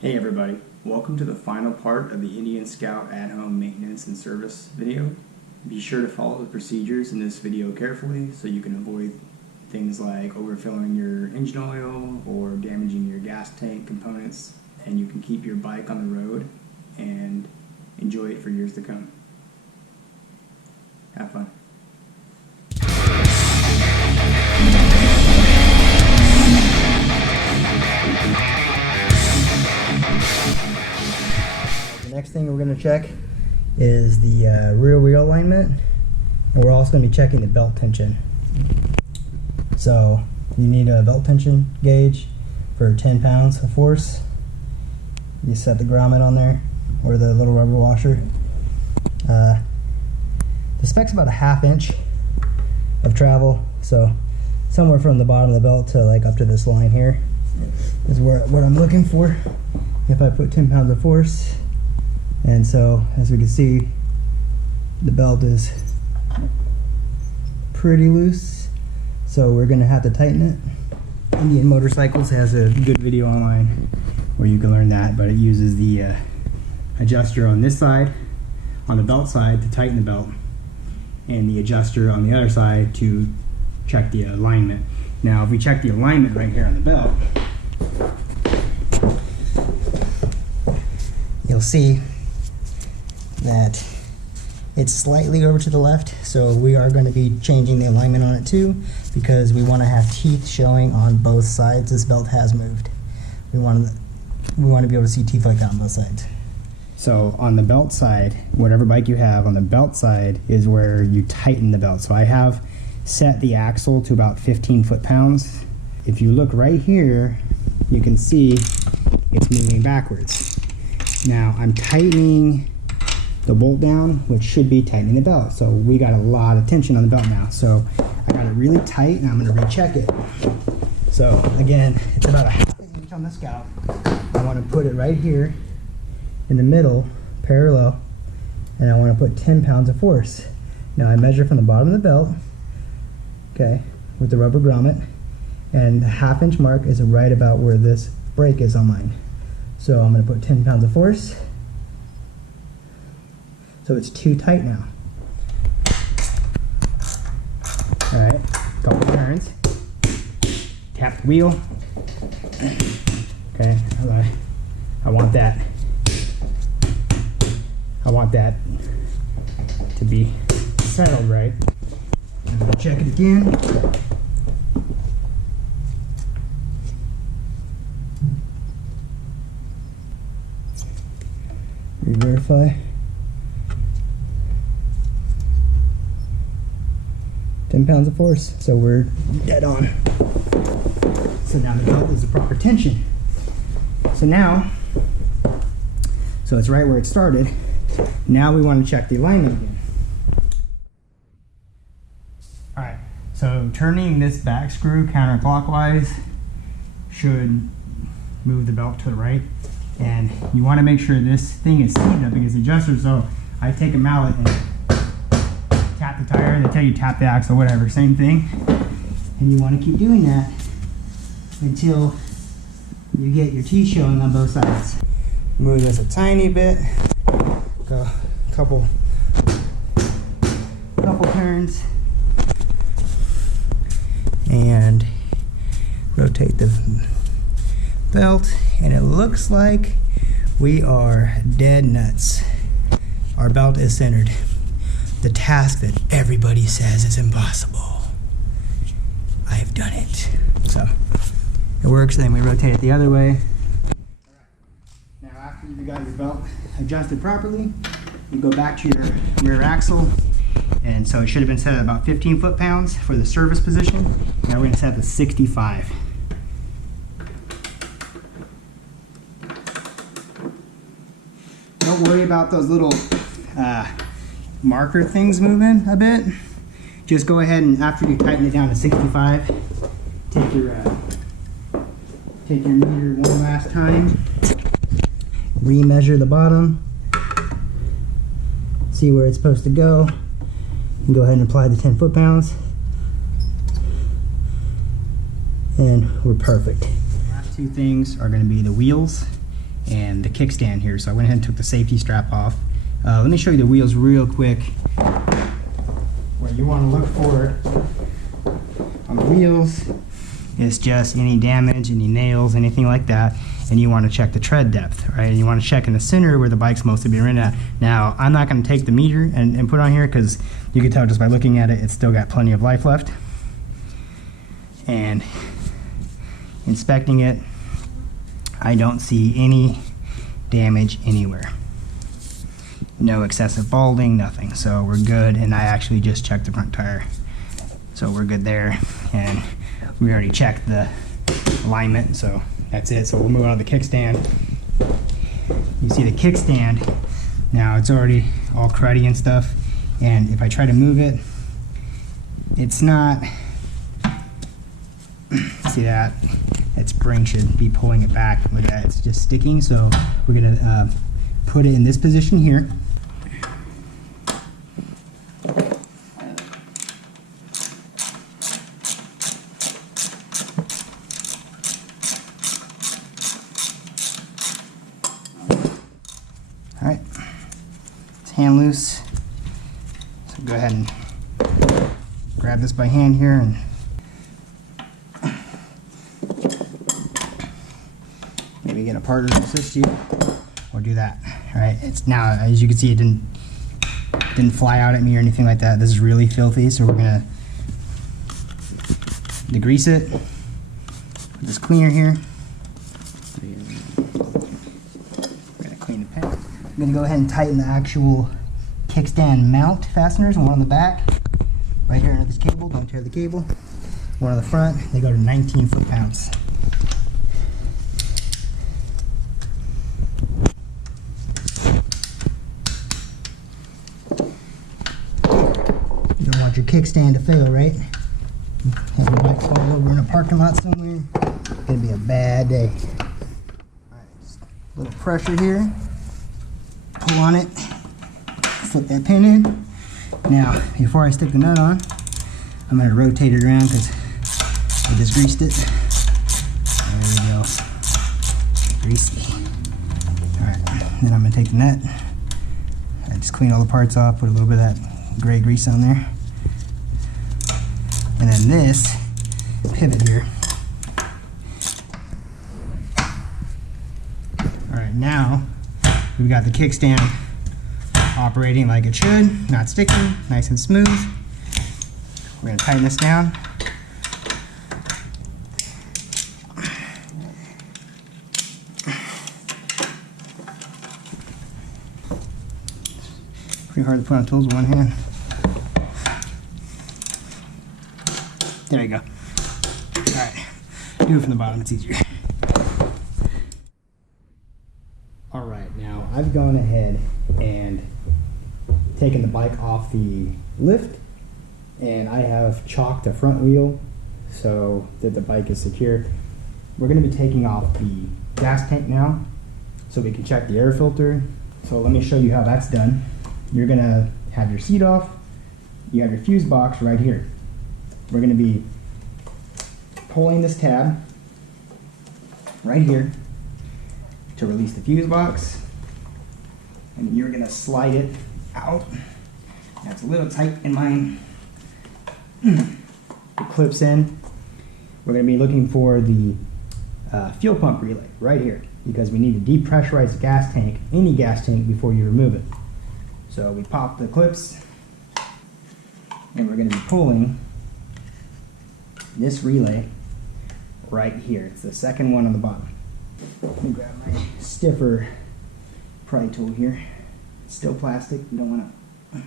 Hey everybody, welcome to the final part of the Indian Scout at-home maintenance and service video. Be sure to follow the procedures in this video carefully so you can avoid things like overfilling your engine oil or damaging your gas tank components, and you can keep your bike on the road and enjoy it for years to come. Have fun. The next thing we're going to check is the rear wheel alignment, and we're also going to be checking the belt tension. So you need a belt tension gauge for 10 pounds of force. You set the grommet on there, or the little rubber washer. The spec's about a 1/2 inch of travel, so somewhere from the bottom of the belt to like up to this line here is what I'm looking for if I put 10 pounds of force. And so, as we can see, the belt is pretty loose, so we're going to have to tighten it. Indian Motorcycles has a good video online where you can learn that, but it uses the adjuster on this side, on the belt side, to tighten the belt, and the adjuster on the other side to check the alignment. Now, if we check the alignment right here on the belt, you'll see that it's slightly over to the left, so we are going to be changing the alignment on it too, because we want to have teeth showing on both sides. This belt has moved. We want to be able to see teeth like that on both sides. So on the belt side, whatever bike you have, on the belt side is where you tighten the belt. So I have set the axle to about 15 foot-pounds. If you look right here, you can see it's moving backwards. Now I'm tightening the bolt down, which should be tightening the belt. So we got a lot of tension on the belt now. So I got it really tight, and I'm going to recheck it. So again, it's about a 1/2 inch on the Scout. I want to put it right here in the middle, parallel, and I want to put 10 pounds of force. Now I measure from the bottom of the belt, okay, with the rubber grommet, and the 1/2 inch mark is right about where this brake is on mine. So I'm going to put 10 pounds of force. So it's too tight now. Alright, couple turns. Tap the wheel. Okay, I want that to be settled right. I'm going to check it again. Re-verify. Pounds of force, so we're dead on. So now the belt is the proper tension. So it's right where it started. Now we want to check the alignment again. Alright, so turning this back screw counterclockwise should move the belt to the right, and you want to make sure this thing is seated up against the adjuster. So I take a mallet and tap the tire. They tell you tap the axle, whatever, same thing. And you want to keep doing that until you get your teeth showing on both sides. Move this a tiny bit. Go a couple turns. And rotate the belt. And it looks like we are dead nuts. Our belt is centered. The task that everybody says is impossible. I've done it. So it works, then we rotate it the other way. Now after you got your belt adjusted properly, you go back to your rear axle, and so it should have been set at about 15 foot-pounds for the service position. Now we're going to set it to 65. Don't worry about those little marker things moving a bit. Just go ahead and, after you tighten it down to 65, take your meter one last time, re-measure the bottom, see where it's supposed to go, and go ahead and apply the 10 foot-pounds, and we're perfect. The last two things are going to be the wheels and the kickstand here. So I went ahead and took the safety strap off. Let me show you the wheels real quick. What you want to look for on the wheels is just any damage, any nails, anything like that. And you want to check the tread depth, right? And you want to check in the center where the bike's supposed to be ridden at. Now, I'm not going to take the meter and put it on here because you can tell just by looking at it, it's still got plenty of life left. And inspecting it, I don't see any damage anywhere. No excessive balding, nothing. So we're good, and I actually just checked the front tire. So we're good there, and we already checked the alignment, so that's it. So we'll move on to the kickstand. You see the kickstand, now it's already all cruddy and stuff, and if I try to move it, it's not, see that? That spring should be pulling it back. Look at that, it's just sticking, so we're gonna put it in this position here. All right, it's hand loose. So go ahead and grab this by hand here and maybe get a partner to assist you, or do that. All right, it's now, as you can see, it didn't fly out at me or anything like that. This is really filthy, so we're gonna degrease it. Put this cleaner here. We're gonna clean the pen. I'm gonna go ahead and tighten the actual kickstand mount fasteners, one on the back, right here under this cable, don't tear the cable. One on the front, they go to 19 foot-pounds. You don't want your kickstand to fail, right? Have your bike fall over in a parking lot somewhere, it's gonna be a bad day. Alright, just a little pressure here. Pull on it, flip that pin in. Now, before I stick the nut on, I'm going to rotate it around because I just greased it. There we go. Greasy. Alright, then I'm going to take the nut. I just clean all the parts off, put a little bit of that gray grease on there. And then this pivot here. Alright, now we've got the kickstand operating like it should, not sticking, nice and smooth. We're going to tighten this down. Pretty hard to put on tools with one hand. There you go. Alright, do it from the bottom, it's easier. Alright, now I've gone ahead and taken the bike off the lift, and I have chalked the front wheel so that the bike is secure. We're going to be taking off the gas tank now so we can check the air filter. So let me show you how that's done. You're going to have your seat off, you have your fuse box right here. We're going to be pulling this tab right here to release the fuse box, and you're going to slide it out. That's a little tight in mine. It clips in. We're going to be looking for the fuel pump relay right here because we need to depressurize the gas tank, any gas tank, before you remove it. So we pop the clips, and we're going to be pulling this relay right here. It's the second one on the bottom. Let me grab my stiffer pry tool here. It's still plastic, you don't want to.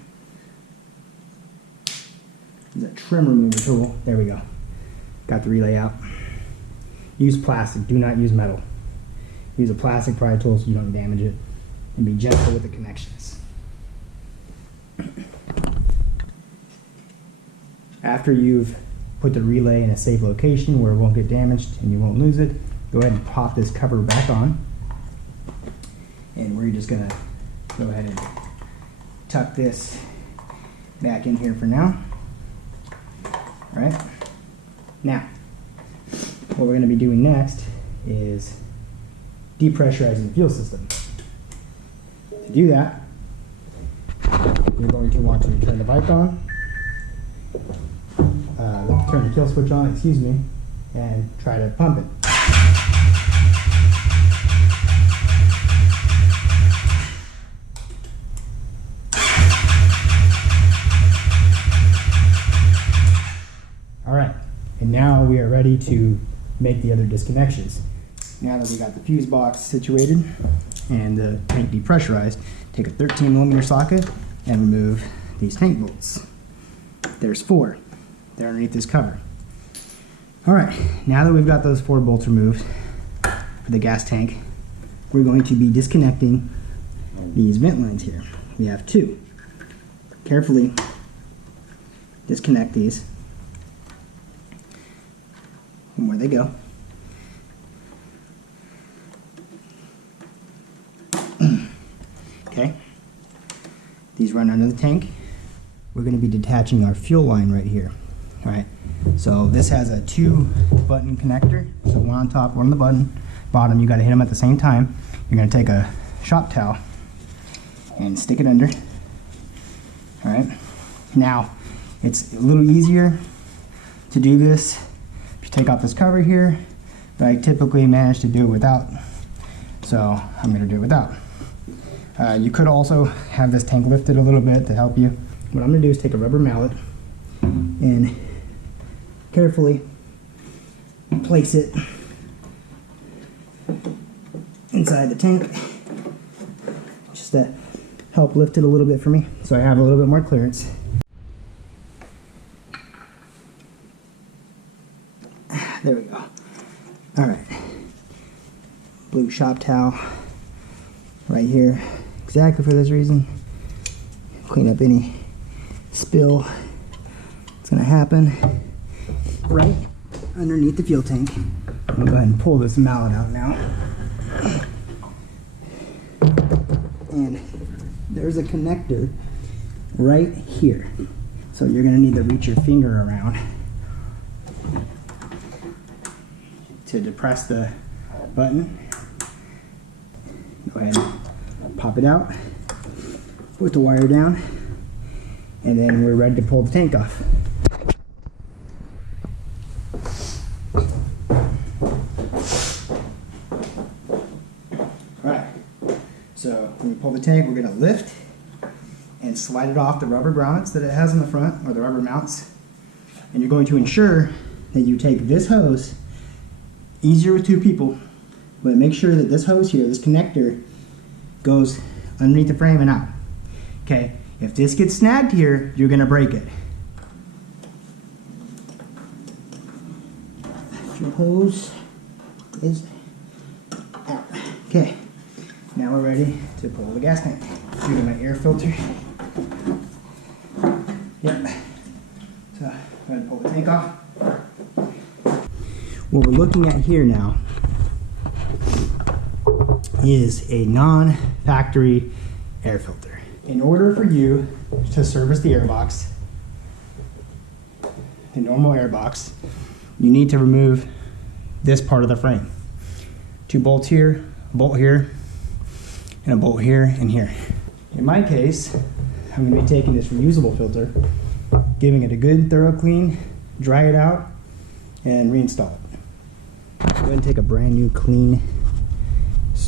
It's a trim remover tool. There we go. Got the relay out. Use plastic, do not use metal. Use a plastic pry tool so you don't damage it, and be gentle with the connections. After you've put the relay in a safe location where it won't get damaged and you won't lose it, go ahead and pop this cover back on, and we're just gonna go ahead and tuck this back in here for now. All right, now what we're going to be doing next is depressurizing the fuel system. To do that, you're going to want to turn the bike on, turn the kill switch on, excuse me, and try to pump it. All right, and now we are ready to make the other disconnections. Now that we got the fuse box situated and the tank depressurized, take a 13mm socket and remove these tank bolts. There's 4. They're underneath this cover. All right, now that we've got those 4 bolts removed for the gas tank, we're going to be disconnecting these vent lines here. We have 2. Carefully disconnect these from where they go. Okay, these run under the tank. We're going to be detaching our fuel line right here. All right, so this has a 2-button connector. So one on top, one on the bottom. You got to hit them at the same time. You're going to take a shop towel and stick it under. All right, now it's a little easier to do this if you take off this cover here, but I typically manage to do it without. So I'm going to do it without. You could also have this tank lifted a little bit to help you. What I'm going to do is take a rubber mallet and carefully place it inside the tank just to help lift it a little bit for me so I have a little bit more clearance. There we go. All right. Blue shop towel right here, exactly for this reason. Clean up any spill that's gonna happen right underneath the fuel tank. I'm gonna go ahead and pull this mallet out now. And there's a connector right here. So you're gonna need to reach your finger around to depress the button. Go ahead and pop it out, put the wire down, and then we're ready to pull the tank off. Alright, so when we pull the tank, we're going to lift and slide it off the rubber grommets that it has in the front, or the rubber mounts. And you're going to ensure that you take this hose, easier with 2 people, but make sure that this hose here, this connector, goes underneath the frame and out. Okay, if this gets snagged here, you're gonna break it. Your hose is out. Okay, now we're ready to pull the gas tank. Due to my air filter. Yep. So, go ahead and pull the tank off. What we're looking at here now is a non-factory air filter. In order for you to service the airbox, the normal airbox, you need to remove this part of the frame. 2 bolts here, a bolt here, and a bolt here and here. In my case, I'm going to be taking this reusable filter, giving it a good thorough clean, dry it out, and reinstall it. Go ahead and take a brand new clean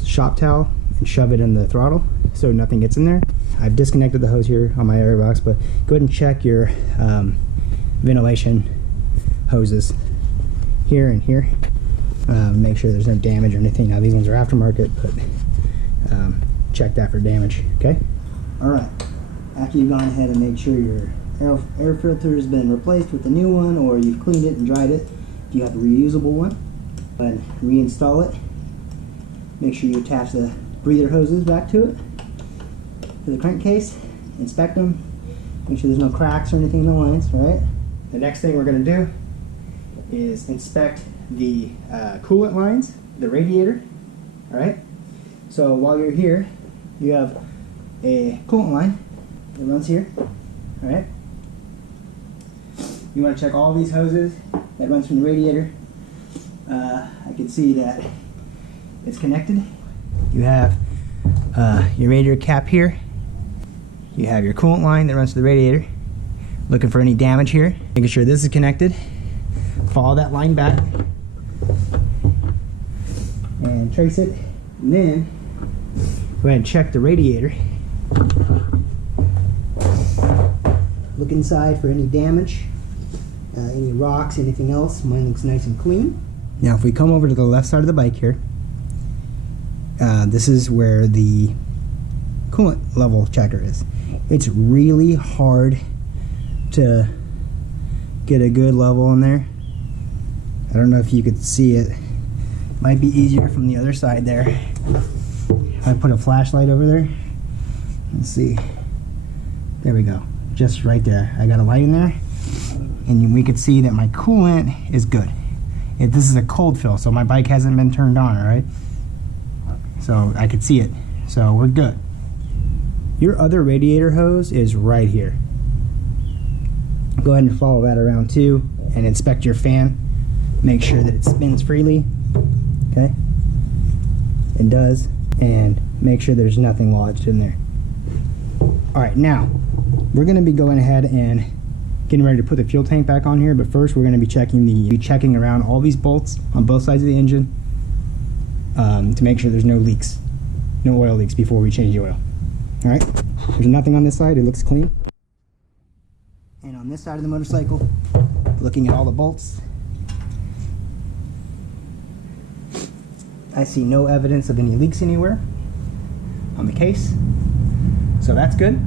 shop towel and shove it in the throttle so nothing gets in there. I've disconnected the hose here on my airbox, but go ahead and check your ventilation hoses here and here. Make sure there's no damage or anything. Now these ones are aftermarket, but check that for damage, okay? All right, after you've gone ahead and made sure your air filter has been replaced with a new one, or you've cleaned it and dried it, if you have a reusable one, go ahead and reinstall it. Make sure you attach the breather hoses back to it, to the crankcase, inspect them, make sure there's no cracks or anything in the lines, right? The next thing we're going to do is inspect the coolant lines, the radiator, all right? So while you're here, you have a coolant line that runs here, all right? You want to check all these hoses that runs from the radiator. I can see that it's connected. you have your radiator cap here. You have your coolant line that runs to the radiator. Looking for any damage here. Making sure this is connected. Follow that line back. And trace it. And then go ahead and check the radiator. Look inside for any damage, any rocks, anything else. Mine looks nice and clean. Now if we come over to the left side of the bike here, this is where the coolant level checker is. It's really hard to get a good level in there. I don't know if you could see it. Might be easier from the other side there. I put a flashlight over there. Let's see. There we go. Just right there. I got a light in there, and we could see that my coolant is good. This is a cold fill, so my bike hasn't been turned on, all right? So I could see it. So we're good. Your other radiator hose is right here. Go ahead and follow that around too, and inspect your fan. Make sure that it spins freely. Okay? It does. And make sure there's nothing lodged in there. Alright, now we're going to be going ahead and getting ready to put the fuel tank back on here, but first we're going to be checking around all these bolts on both sides of the engine to make sure there's no leaks, no oil leaks before we change the oil. Alright, there's nothing on this side, it looks clean. And on this side of the motorcycle, looking at all the bolts, I see no evidence of any leaks anywhere on the case, so that's good.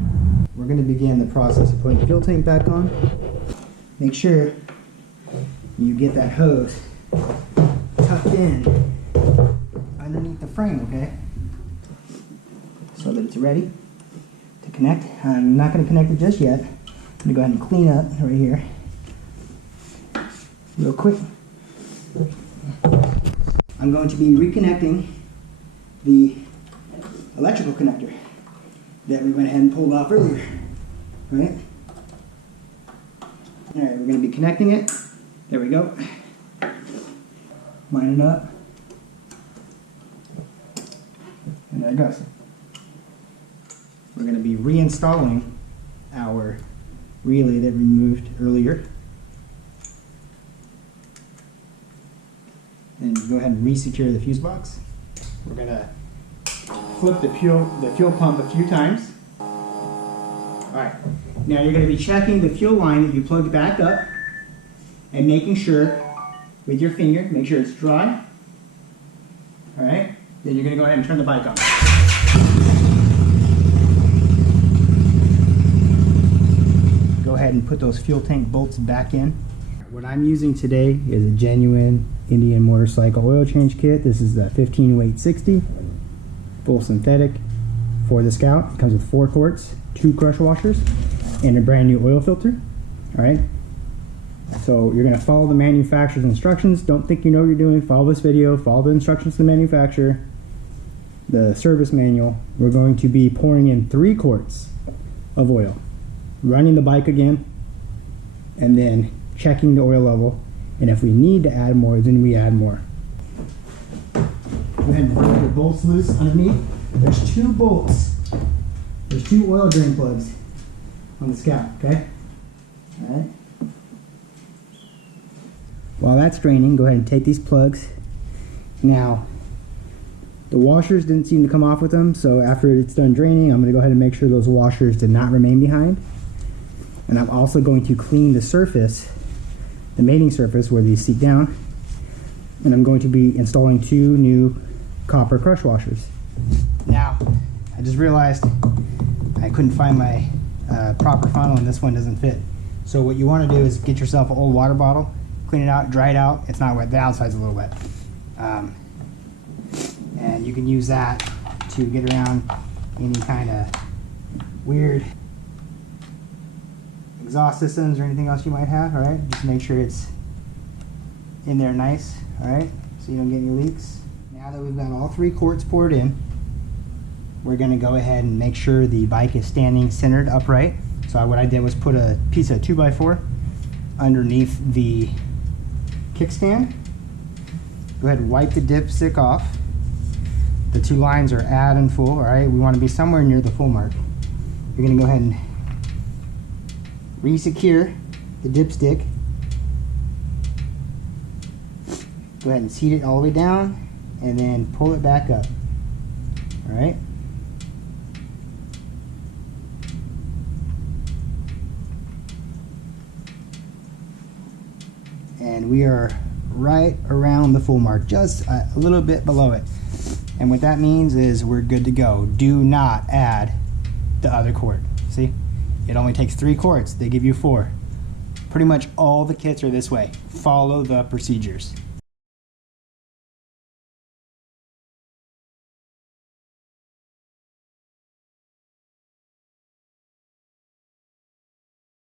We're going to begin the process of putting the fuel tank back on. Make sure you get that hose tucked in underneath the frame, okay? So that it's ready to connect. I'm not going to connect it just yet. I'm going to go ahead and clean up right here real quick. I'm going to be reconnecting the electrical connector that we went ahead and pulled off earlier. Right? Alright, we're going to be connecting it. There we go. Line it up. And there it goes. We're going to be reinstalling our relay that we removed earlier. And go ahead and re-secure the fuse box. We're going to flip the fuel pump a few times. Alright, now you're going to be checking the fuel line that you plugged back up and making sure with your finger, make sure it's dry. Alright, then you're going to go ahead and turn the bike on. Go ahead and put those fuel tank bolts back in. What I'm using today is a genuine Indian motorcycle oil change kit. This is the 15 weight 60, full synthetic for the Scout. It comes with 4 quarts, 2 crush washers, and a brand new oil filter. Alright, so you're going to follow the manufacturer's instructions. Don't think you know what you're doing. Follow this video, follow the instructions to the manufacturer, the service manual. We're going to be pouring in 3 quarts of oil, running the bike again, and then checking the oil level, and if we need to add more, then we add more. Go ahead and pull the bolts loose underneath. There's 2 bolts. There's 2 oil drain plugs on the Scout, okay? Alright. While that's draining, go ahead and take these plugs. Now, the washers didn't seem to come off with them, so after it's done draining, I'm going to go ahead and make sure those washers did not remain behind. And I'm also going to clean the surface, the mating surface where these seat down, and I'm going to be installing 2 new copper crush washers. Now, I just realized I couldn't find my proper funnel, and this one doesn't fit. So what you want to do is get yourself an old water bottle, clean it out, dry it out. It's not wet, the outside's a little wet. And you can use that to get around any kind of weird exhaust systems or anything else you might have. All right, just make sure it's in there nice, all right, so you don't get any leaks. Now that we've got all 3 quarts poured in, we're going to go ahead and make sure the bike is standing centered upright. So what I did was put a piece of 2x4 underneath the kickstand. Go ahead and wipe the dipstick off. The two lines are add and full, all right? We want to be somewhere near the full mark. You're going to go ahead and re-secure the dipstick. Go ahead and seat it all the way down and then pull it back up. All right? And we are right around the full mark, just a little bit below it. And what that means is we're good to go. Do not add the other quart. See? It only takes 3 quarts. They give you 4. Pretty much all the kits are this way. Follow the procedures.